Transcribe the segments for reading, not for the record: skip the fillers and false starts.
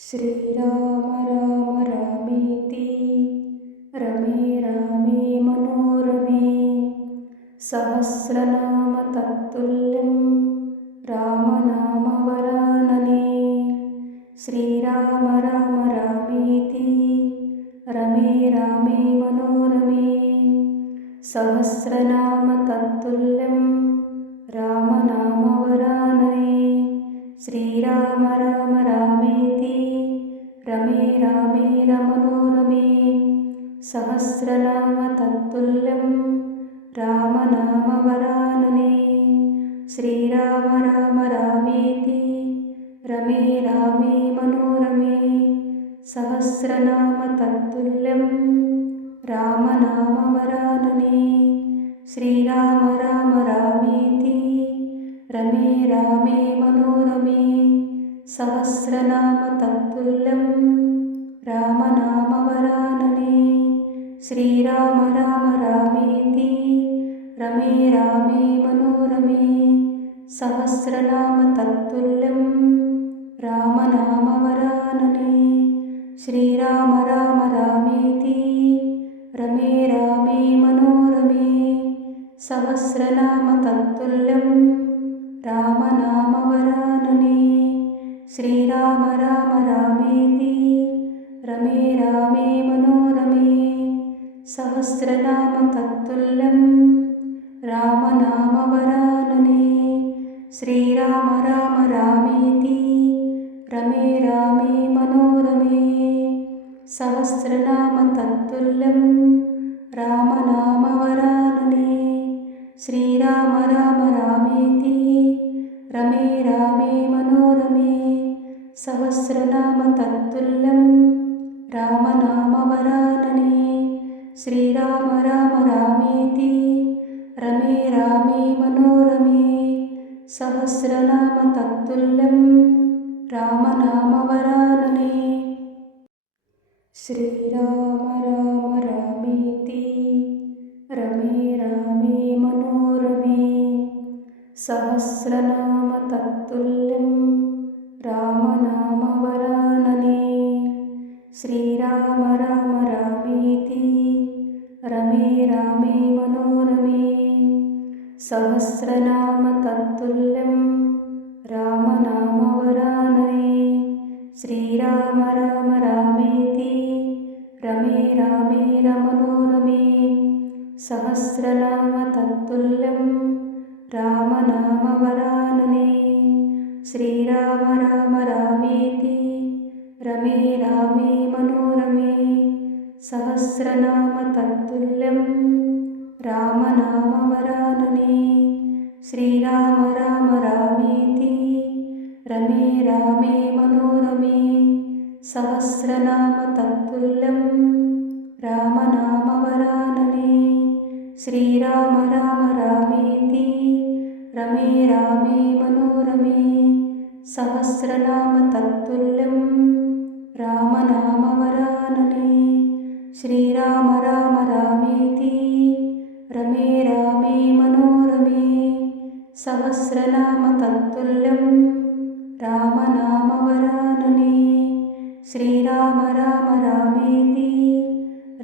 ಶ್ರೀರಾಮ ರಾಮ ರಾಮೇತಿ ರಮೇ ರಾಮೇ ಮನೋರಮೇ ಸಹಸ್ರನಾಮ ತತ್ತುಲ್ಯಂ ರಾಮನಾಮ ವರಾನನೆ. ಶ್ರೀರಾಮ ರಾಮ ರಾಮೇತಿ ರಮೇ ರಾಮೇ ಮನೋರಮೇ ಸಹಸ್ರನಾಮ ತತ್ತುಲ್ಯಂ ರಾಮನಾಮ ವರಾನನೆ. ಶ್ರೀರಾಮ ರಾಮ ರಾಮೇತಿ ರಮೇ ರಾಮೇ ಮನೋರಮೇ ಸಹಸ್ರನಾಮ ತತ್ತುಲ್ಯಂ ರಾಮನಾಮ ವರಾನನೆ. ಶ್ರೀರಾಮ ರಾಮ ರಾಮೇತಿ ರಮೇ ರಾಮೇ ಮನೋರಮೇ ಸಹಸ್ರನಾಮ ತತ್ತುಲ್ಯಂ ರಾಮನಾಮ ವರಾನನೆ. ಶ್ರೀರಾಮ ರಾಮ ರಾಮೇತಿ ರಮೇ ರಾಮೇ ಮನೋರಮೇ ಸಹಸ್ರನಾಮ ತತ್ತುಲ್ಯಂ ರಾಮನಾಮ ವರಾನನೆ. ಶ್ರೀರಾಮ ರಾಮ ರಾಮೇತಿ ರಮೇ ರಾಮೇ ಮನೋರಮೇ ಸಹಸ್ರನಾಮ ತತ್ತುಲ್ಯಂ ರಾಮನಾಮ ವರಾನನೆ. ಶ್ರೀರಾಮ ರಾಮ ರಾಮೇತಿ ರಮೇ ರಾಮೇ ಮನೋರಮೇ ಸಹಸ್ರನಾಮ ತತ್ತುಲ್ಯಂ ರಾಮನಾಮ ವರಾನನೆ. ಶ್ರೀರಾಮ ರಾಮ ರಾಮೇತಿ ರಮೇ ರಾಮೇ ಮನೋರಮೇ ಸಹಸ್ರನಾಮ ತತ್ತುಲ್ಯಂ ರಾಮನಾಮ ವರಾನನೆ. ಶ್ರೀರಾಮ ರಾಮ ರಾಮೇತಿ ರಮೇ ರಾಮೇ ಮನೋರಮೇ ಸಹಸ್ರನಾಮ ತತ್ತುಲ್ಯಂ ರಾಮನಾಮ ವರಾನನೆ. ಶ್ರೀರಾಮ ರಾಮ ರಾಮೇತಿ ರಮೇ ರಾಮೇ ಮನೋರಮೇ ಸಹಸ್ರನಾಮ ತತ್ತುಲ್ಯಂ ರಾಮನಾಮ ವರಾನನೆ. ಶ್ರೀರಾಮ ರಾಮ ರಾಮೇತಿ ರಮೇ ರಾಮೇ ಮನೋರಮೇ ಸಹಸ್ರನಾಮ ತತ್ತುಲ್ಯಂ ರಾಮನಾಮ ವರಾನನೆ. ಶ್ರೀರಾಮ ರಾಮ ರಾಮೇತಿ ರಮೇ ರಾಮೇ ಮನೋರಮೇ ಸಹಸ್ರನಾಮ ತತ್ತುಲ್ಯಂ ರಾಮನಾಮ ವರಾನನೆ. ಶ್ರೀರಾಮ ರಾಮ ರಾಮೇತಿ ರಮೇ ರಾಮೇ ಮನೋರಮೇ ಸಹಸ್ರನಾಮ ತತ್ತುಲ್ಯಂ ರಾಮನಾಮ ವರಾನನೆ. ಶ್ರೀರಾಮ ರಾಮ ರಾಮೇತಿ ರಮೇ ರಾಮೇ ಮನೋರಮೇ ಸಹಸ್ರನಾಮ ತತ್ತುಲ್ಯಂ ರಾಮನಾಮ ವರಾನನೆ. ಶ್ರೀರಾಮ ರಾಮ ರಾಮೇತಿ ರಮೇ ರಾಮೇ ಮನೋರಮೇ ಸಹಸ್ರನಾಮ ತತ್ತುಲ್ಯಂ ರಾಮನಾಮ ವರಾನನೆ. ಶ್ರೀರಾಮ ರಾಮ ರಾಮೇತಿ ರಮೇ ರಾಮೇ ಮನೋರಮೇ ಸಹಸ್ರನಾಮ ತತ್ತುಲ್ಯಂ ರಾಮನಾಮ ವರಾನನೆ. ಶ್ರೀರಾಮ ರಾಮ ರಾಮೇತಿ ರಮೇ ರಾಮೇ ಮನೋರಮೇ ಸಹಸ್ರನಾಮ ತತ್ತುಲ್ಯಂ ರಾಮನಾಮ ವರಾನನೆ. ಶ್ರೀರಾಮ ರಾಮ ರಾಮೇತಿ ರಮೇ ರಾಮೇ ಮನೋರಮೇ ಸಹಸ್ರನಾಮ ತತ್ತುಲ್ಯಂ ರಾಮನಾಮ ವರಾನನೆ. ಶ್ರೀರಾಮ ರಾಮ ರಾಮೇತಿ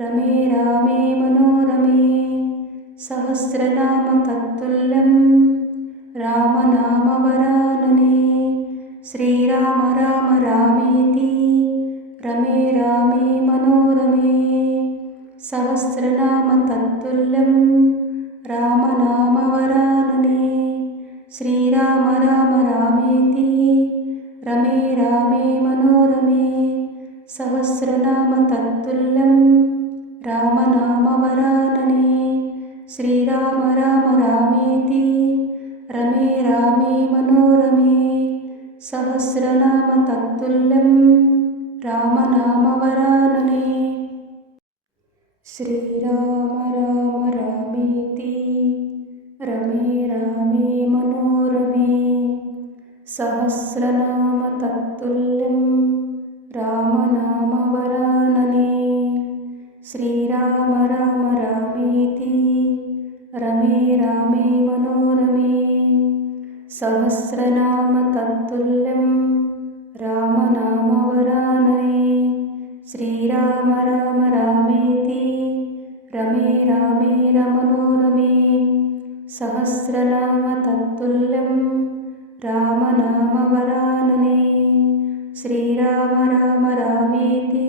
ರಮೇ ರಾಮೇ ಮನೋರಮೇ ಸಹಸ್ರನಾಮ ತತ್ತುಲ್ಯಂ ರಾಮನಾಮ ವರಾನನೆ. ಶ್ರೀರಾಮ ರಾಮ ರಾಮೇತಿ ರಮೇ ರಾಮೇ ಮನೋರಮೇ ಸಹಸ್ರನಾಮ ತತ್ತುಲ್ಯಂ ರಾಮನಾಮ ವರಾನನೆ. ಶ್ರೀರಾಮ ರಾಮ ರಾಮೇತಿ ರಮೇ ರಾಮೇ ಮನೋರಮೇ ಸಹಸ್ರನಾಮ ತತ್ತುಲ್ಯಂ ರಾಮನಾಮ ವರಾನನೆ. ಶ್ರೀರಾಮ ರಾಮ ರಾಮೇತಿ ರಮೇ ರಾಮೇ ಮನೋರಮೇ ಸಹಸ್ರನಾಮ ತತ್ತುಲ್ಯಂ ರಾಮನಾಮ ವರಾನನೆ. ಶ್ರೀರಾಮ ರಾಮ ರಾಮೇತಿ ರಮೇ ರಾಮೇ ಮನೋರಮೇ ಸಹಸ್ರನಾಮ ತತ್ತುಲ್ಯಂ ರಾಮನಾಮ ವರಾನನೆ. ಶ್ರೀರಾಮ ರಾಮ ರಾಮೇತಿ ರಮೇ ರಾಮೇ ಮನೋರಮೇ ಸಹಸ್ರನಾಮ ತತ್ತುಲ್ಯಂ ರಾಮನಾಮ ವರಾನನೆ. శ్రీరామ రామ రామేతి రమే రామే రమనోరమే సహస్రనామ తత్తుల్యం రామనామవరాననే శ్రీరామ రామ రామేతి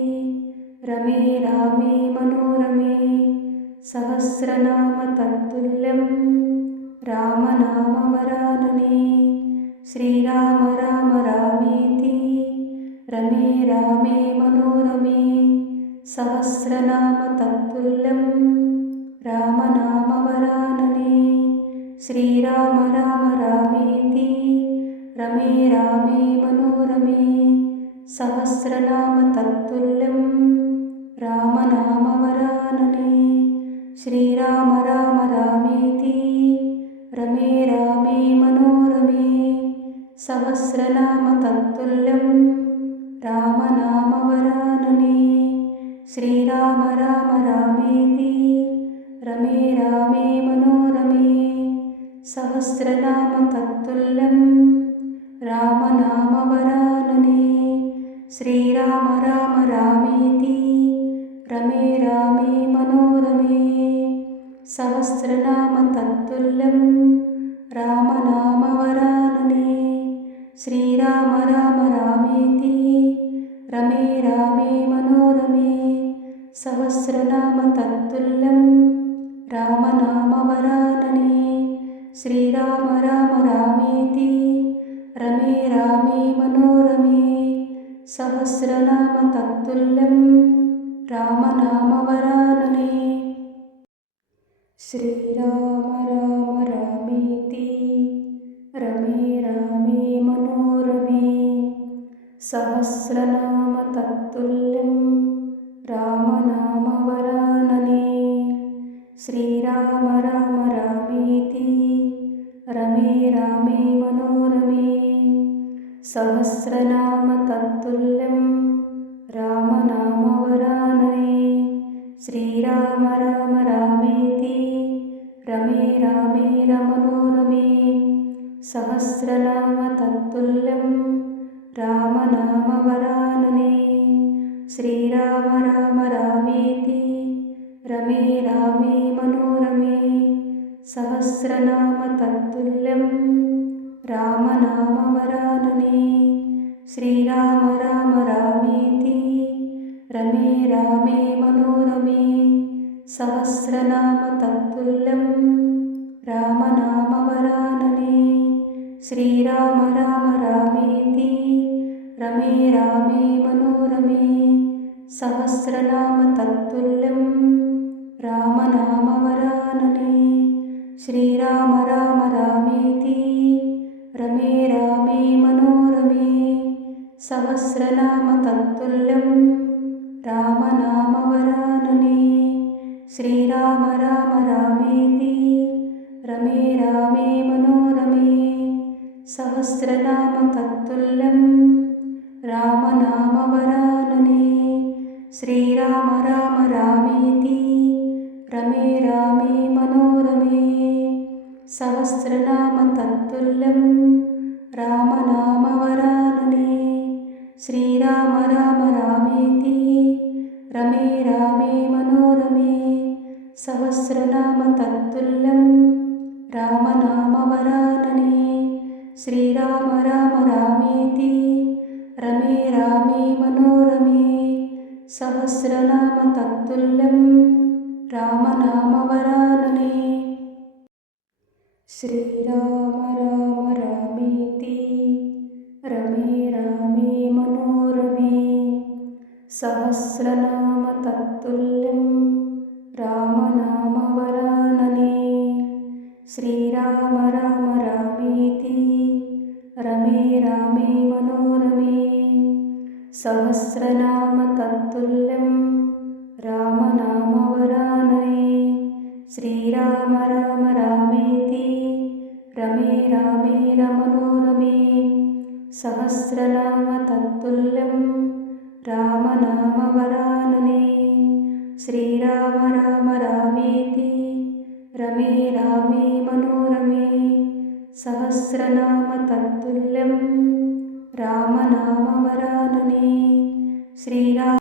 రమే రామే మనోరమే సహస్రనామ తత్తుల్యం రామనామవరాననే శ్రీరామ రామ రామేతి రమే రామే మనోరమే సహస్రనామ తత్తుల్యం రామనామవరాననే శ్రీరామ రామ రామేతి రమే రామే మనోరమే సహస్రనామ తత్తుల్యం రామనామవరాననే శ్రీరామ రామ రామేతి రమే రామే మనోరమే సహస్రనామ తత్తుల్యం రామనామవరాననే శ్రీరామ రామ రామేతి రమే రామే మనోరమే సహస్రనామ తత్తుల్యం రామనామవరాననే శ్రీరామ రామ రామేతి రమే రామే మనోరమే సహస్రనామ తత్తుల్యం రామనామవరాననే శ్రీరామ రామ రామేతి రమే రామే మనోరమే సహస్రనామ తత్తుల్యం రామనామవరాననే శ్రీరామ రామ రామేతి రమే రామే మనోరమే సహస్రనామ తత్తుల్యం రామనామవరాననే శ్రీరామ రామ రామేతి రమే రామే మనోరమే సహస్రనామ తత్తుల్యం రామనామవరాననే శ్రీరామ రామ రామేతి రమే రామే మనోరమే సహస్రనామ తత్తుల్యం రామనామవరాననే శ్రీరామ రామ రామేతి రమే రామే మనోరమే సహస్రనామ తత్తుల్యం రామనామవరాననే శ్రీరామ రామ రామేతి రమే రామే మనోరమే సహస్రనామ తత్తుల్యం రామనామవరాననే శ్రీరామ రామ రామేతి రమే రామే మనోరమే సహస్రనామ తత్తుల్యం రామనామవరాననే శ్రీరామ రామ రామేతి రమే రామే మనోరమే సహస్రనామ తత్తుల్యం రామనామవరాననే శ్రీరామ రామ రామేతి రమే రామే మనోరమే సహస్రనామ తత్తుల్యం రామనామవరాననే శ్రీరామ రామ రామేతి రమే రామే మనోరమే సహస్రనామ తత్తుల్యం రామనామవరాననే శ్రీరామ రామ రామేతి రమే రామే మనోరమే సహస్రనామ తత్తుల్యం రామనామవరాననే శ్రీరామ రామ రామేతి రమే రామే మనోరమే సహస్రనామ తత్తుల్యం రామనామవరాననే శ్రీరామ రామ రామేతి రమే రామే మనోరమే సహస్రనామ తత్తుల్యం రామనామవరాననే శ్రీరామ రామ రామేతి రమే రామే మనోరమే సహస్రనామ తత్తుల్యం రామనామవరాననే శ్రీరామ రామ రామేతి రమే రామే మనోరమే సహస్రనామ తత్తుల్యం రామనామవరాననే శ్రీరామ రామ రామేతి రమే రామే మనోరమే సహస్రనామ తత్తుల్యం రామనామవరాననే శ్రీరామ రామ రామేతి రమే రామే మనోరమే సహస్రనామ తత్తుల్యం రామనామవరాననే శ్రీరామ